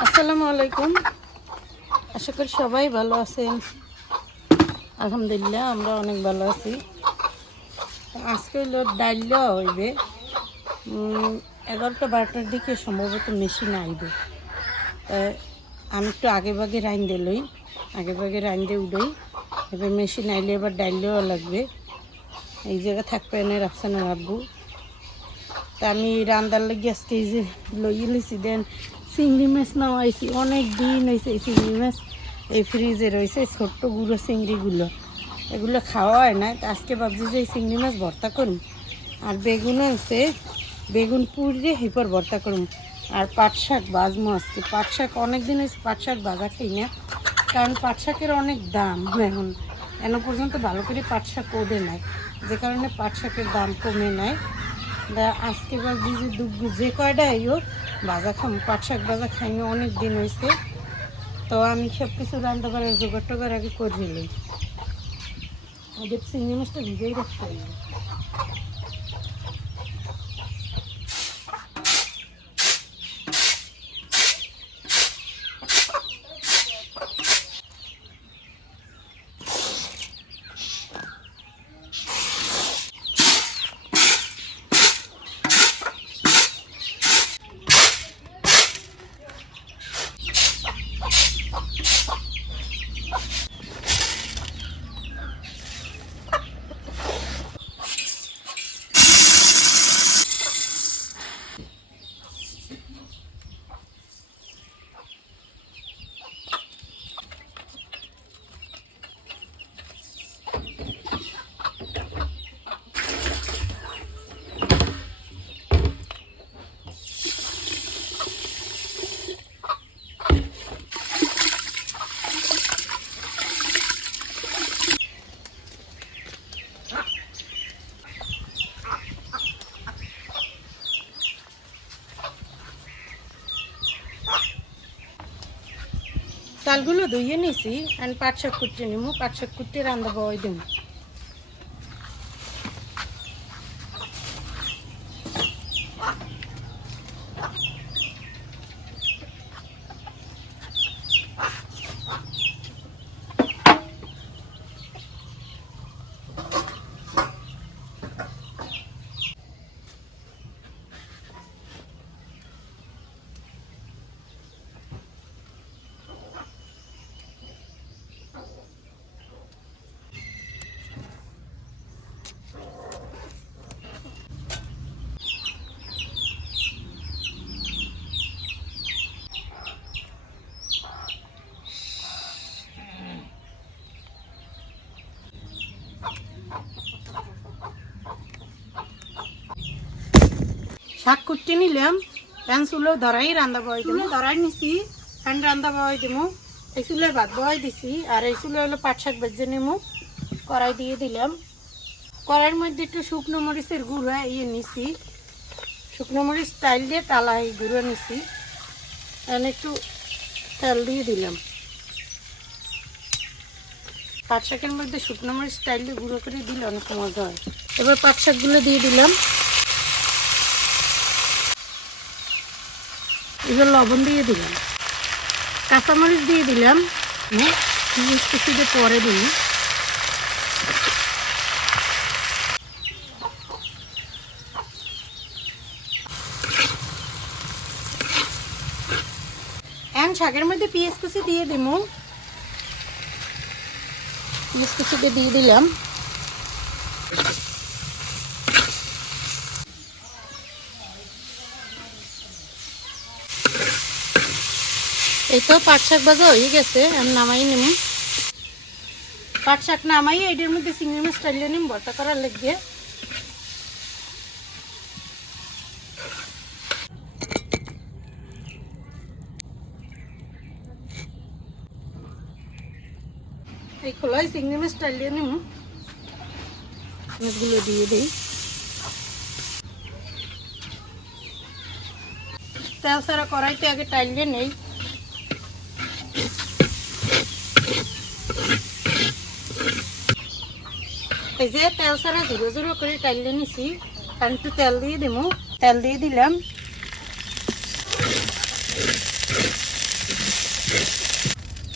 আসসালামু আলাইকুম, আশা করি সবাই ভালো আছেন। আলহামদুলিল্লাহ আমরা অনেক ভালো আছি। আজকে হলো ডাইলও হইবে 11টা-12টার দিকে সম্ভবত মেশিন আইবে। আমি একটু আগে ভাগে রাইন্দে লই, আগে ভাগে রাইন্দে উড়াই, এবার মেশিন আইলে এবার ডাইলও লাগবে। এই জায়গা থাকবে এনে রাফসানা রাখবো। তা আমি রান্দার লাগিয়ে আজকে এই যে লইয়ে লইছি দেন চিংড়ি মাছ নামাইছি। অনেক দিন হয়েছে এই চিংড়ি মাছ এই ফ্রিজে রয়েছে, ছোট্ট গুঁড়ো চিংড়িগুলো, এগুলো খাওয়া হয় না। আজকে ভাবছি যে এই চিংড়ি মাছ ভর্তা করুন, আর বেগুন আছে, বেগুন পুড়িয়ে হিপর ভর্তা করুন, আর পাট শাক ভাজবো আজকে। পাট শাক অনেক দিন হয়েছে পাট শাক ভাজা খাই না, কারণ পাট শাকের অনেক দাম। এখন পর্যন্ত ভালো করে পাট শাক ওঠে নাই, যে কারণে পাট শাকের দাম কমে নাই। আজকে ভাবছি যে যে কয়টা হোক ভাজা খাম, পাট শাক ভাজা খাইনি অনেক দিন হয়েছে। তো আমি সব কিছু রান্না করার জোগাড় টোগাড় আগে করে নিই। ওদের চিংড়ি মাছটা ভিজেই রাখতে হবে। চালগুলো ধুয়ে নিছি, আমি পাট শাক কুটে নিব, পাট শাক কুটে রান্না বই দেব। শাক কুটে নিলাম, প্যান চুলো ধরাই রান্না বই দেবো, ধরাই নিছি প্যান রান্না বই দেবো। এই চুলোয় ভাত বই দিছি, আর এই চুলো হলো পাট শাক ভেজে নেবো। কড়াই দিয়ে দিলাম, কড়াইয়ের মধ্যে একটু শুকনো মরিচের গুঁড়া নিছি, শুকনো মরিচ টাইল দিয়ে টালা এই গুঁড়ো নিছি। একটু তেল দিয়ে দিলাম, পাট শাকের মধ্যে শুকনো মরিচ টাইল দিয়ে গুঁড়ো করে দিলে অনেক মজা হয়। এবার পাট শাকগুলো দিয়ে দিলাম, এবার লবণ দিয়ে দিলাম, কাঁচামরিচ দিয়ে দিলাম, কিছুটা পরে দিই। এখন শাকের মধ্যে পেঁয়াজ কুচি দিয়ে দিব, পেঁয়াজ কুচিটা দিয়ে দিলাম। এই তো পাট শাক ভাজা হয়ে গেছে, আমি নামাই নিব। পাট শাক নামাই এটার মধ্যে চিংড়ি মাছ টাইলে নিম ভর্তা করার লাগবে। এই খোলাই চিংড়ি মাছ টাইলে নিম, মাছগুলো দিয়ে দিই। তেল ছাড়া কড়াইতে আগে টাইলে নেই। এই যে তেল ছাড়া ঝুরো ঝুরো করে টাইলে নিছি, আর একটু তেল দিয়ে দেবো। তেল দিয়ে দিলাম,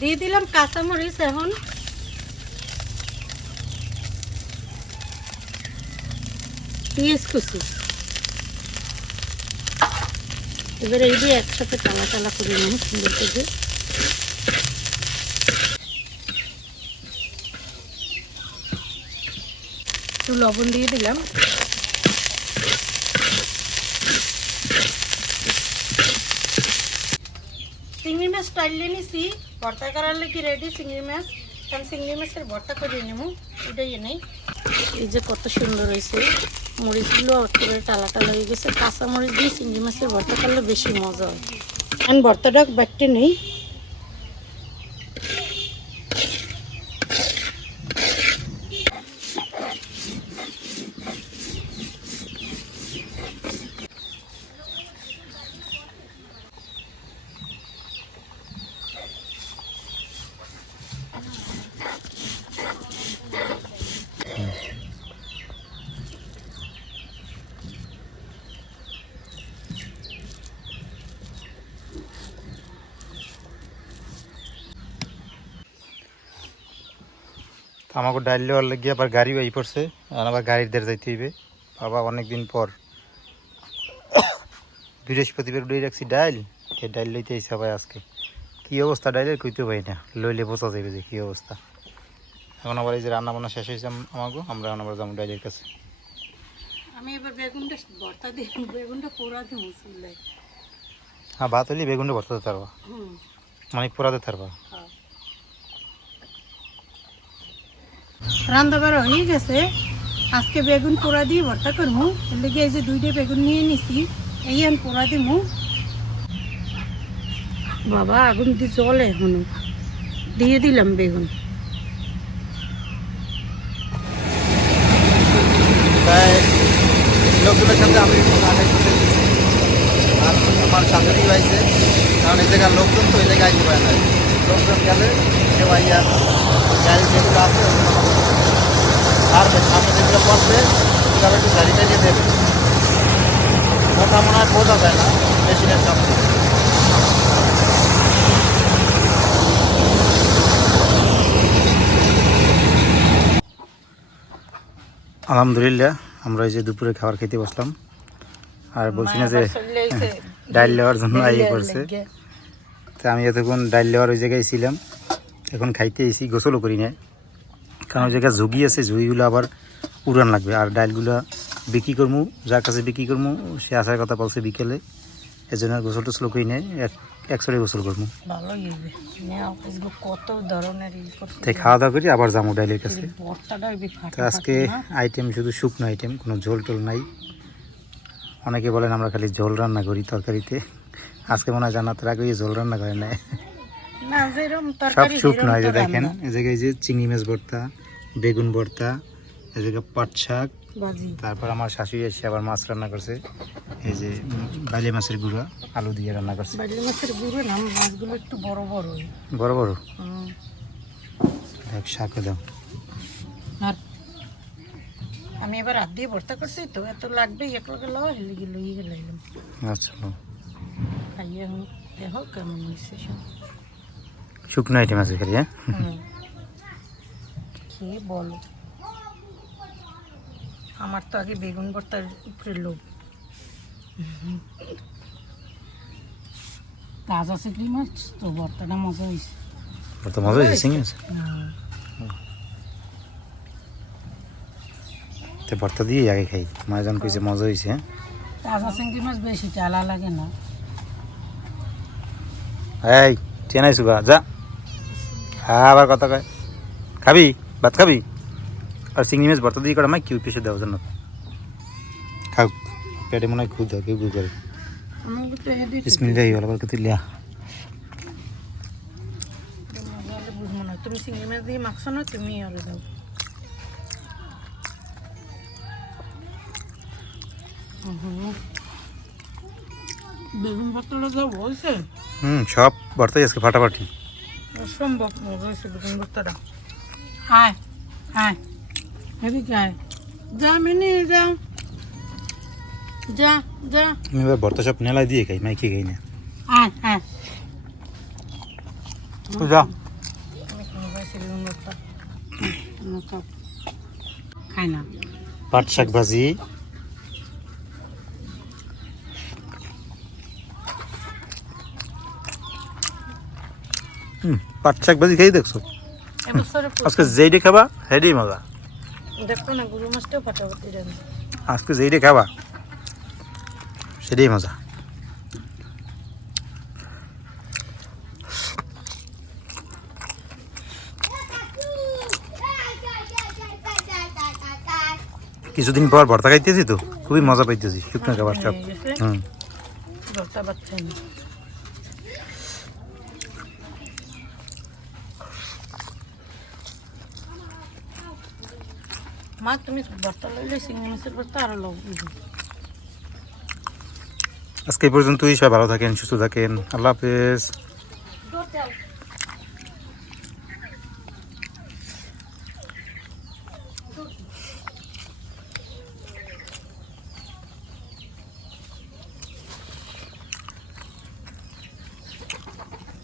দিয়ে দিলাম কাঁচামরিচ, এখন পেঁয়াজ কুচি। এবার এই দিয়ে একসাথে টালা টালা করে নেব সুন্দর করে। একটু লবণ দিয়ে দিলাম। চিংড়ি মাছ টাইলে নিছি, ভর্তা করার লাগি রেডি চিংড়ি মাছ। কারণ চিংড়ি মাছের ভর্তা করে নেব, এটাই নেই। এই যে কত সুন্দর হয়েছে, মরিচগুলো একেবারে টালা টালা হয়ে গেছে। কাঁচা মরিচ দিয়ে চিংড়ি মাছের ভর্তা করলে বেশি মজা হয়। এখন ভর্তাটা বাটতে নেই। আমাকে ডাইল দেওয়ার লাগিয়ে আবার গাড়ি বাই পড়ছে, আর আবার গাড়ির দের যাইতে হইবে। বাবা অনেকদিন পর বৃহস্পতিবার উড়ে রাখছি ডাইল, এই ডাইল লইতে আইসা ভাই আজকে। কী অবস্থা ডাইলের কইতে পাই না, লইলে বোঝা যাবে যে কী অবস্থা। এখন আবার এই যে রান্না বান্না শেষ হয়েছে আমাকে, আমরা আবার যাবো ডাইলের কাছে। আমি এবার বেগুনটা ভর্তা দিই, বেগুনটা পোড়া দিই। হ্যাঁ, ভাত হইলে বেগুনটা ভর্তা দিতে পারবা, মানে পোড়া দিতে পারবা। রান্না বাড়া হয়ে গেছে, আজকে বেগুন পোড়া দিয়ে ভর্তা করবো। এর লেগে এই যে 2টা বেগুন নিয়ে নিছি, এই আন পোড়া দিমু। বাবা আগুন দিয়ে জলে এখনো, দিয়ে দিলাম বেগুন। লোকজনের সাথে আমি আর আমার শাশুড়ি হয়েছে, কারণ এই জায়গার লোকজন তো এই জায়গায় আইতে পারে না। লোকজন গেলে সে ভাইয়া গাড়ি যেগুলো আছে আর সামনে যেগুলো পড়ছে সেগুলো একটু গাড়ি টাড়িয়ে দেবে। কথা মনে হয় বোঝা যায় না মেশিনের সামনে। আলহামদুলিল্লাহ, আমরা এই যে দুপুরে খাবার খেতে বসলাম, আর বলছি না যে ডাইল নেওয়ার জন্য আইয়ে পড়ছে। তা আমি এতক্ষণ ডাইল নেওয়ার ওই জায়গায় ছিলাম, এখন খাইতে এসি, গোসলও করি না। কারণ ওই জায়গায় ঝুঁকি আছে, ঝুঁকিগুলো আবার উড়ান লাগবে। আর ডাইলগুলো বিক্রি করবো, যার কাছে বিক্রি করবো সে আসার কথা বলছে বিকেলে, এই জন্য গোসল টোসল করি নাই, একসাথে গোসল করবো। কত ধরনের তাই খাওয়া দাওয়া করি আবার যাবো ডাইলের কাছে। তো আজকে আইটেম শুধু শুকনো আইটেম, কোনো ঝোল টোল নাই। অনেকে বলেন আমরা খালি ঝোল রান্না করি তরকারিতে, আজকে মনে হয় জান্নাতের আগে ঝোল রান্না করে নাই, সব শুকনো। এই যে দেখেন, এই জায়গায় যে চিংড়ি মাছ ভর্তা, বেগুন ভর্তা, এই জায়গায় পাট শাক, তারপর আমার শাশুড়ি এসে আবার মাছ রান্না করছে। এই যে বাইলে মাছের গুঁড়া আলু দিয়ে রান্না করছে। বাইলে মাছের গুঁড়ো না, মাছগুলো একটু বড় বড় বড় বড়। দেখ শাকও দাও। আর আমি এবার হাত দিয়ে ভর্তা করছি তো, এত লাগবে এক লগে লওয়া হেলে গেল ইয়ে লাইলাম। আচ্ছা, খাইয়ে এখন দেখো কেমন হয়েছে সব শুকনো আইটেম আছে খালি। হ্যাঁ, খেয়ে বলো। আমার তো আগে বেগুন ভর্তার উপরে লোভ। তাজা চিংড়ি মাছ তো ভর্তাটা মজা হয়েছে। ভর্তা মজা হয়েছে, চিংড়ি মাছ তো ভর্তা দিয়ে আগে খাই। মায়ের কইছে মজা হয়েছে। তাজা চিংড়ি মাছ বেশি চালা লাগে না। এই চেনাইছু গা, যা আবার কথা কয়। খাবি ভাত খাবি? আর চিংড়ি মাছ ভর্তা দিয়ে করে আমায় কিউ পিসে দেওয়ার জন্য খাও। পেটে মনে হয় খুদ দাও, কেউ করে বিসমিল্লাহি ওয়ালা বারাকাতুল্লাহ। বুঝবো না, তুমি চিংড়ি মাছ দিয়ে মাখছো না, তুমি আলু দাও। বেগুন ভর্তাটা যা বলছে, সব ভর্তাই আজকে ফাটাফাটি, অসম্ভব মজা হয়েছে বেগুন ভর্তাটা। হ্যাঁ হ্যাঁ, এদিকে আয়। যা মিনি যা যা যা আমি এবার ভর্তা সব নেলাই দিয়ে খাই মাইকে খাই না আয় আয় তো যা খাই না পাট শাক ভাজি পাট শাক ভাজি খেয়ে দেখছো এবছরে আজকে যেইটা খাবা সেটাই মজা দেখো না গুরু মাছটাও ফাটাফাটি রান্না আজকে যেইটা খাবা সেটাই মজা কিছুদিন পর ভর্তা খাইতেছি তো খুবই মজা পাইতেছি শুকনো খাবার সব হুম ভর্তা বাচ্চা না মা তুমি ভর্তা লইলে চিংড়ি মাছের ভর্তা আরো লও আজকে এই পর্যন্তই সবাই ভালো থাকেন সুস্থ থাকেন আল্লাহ হাফেজ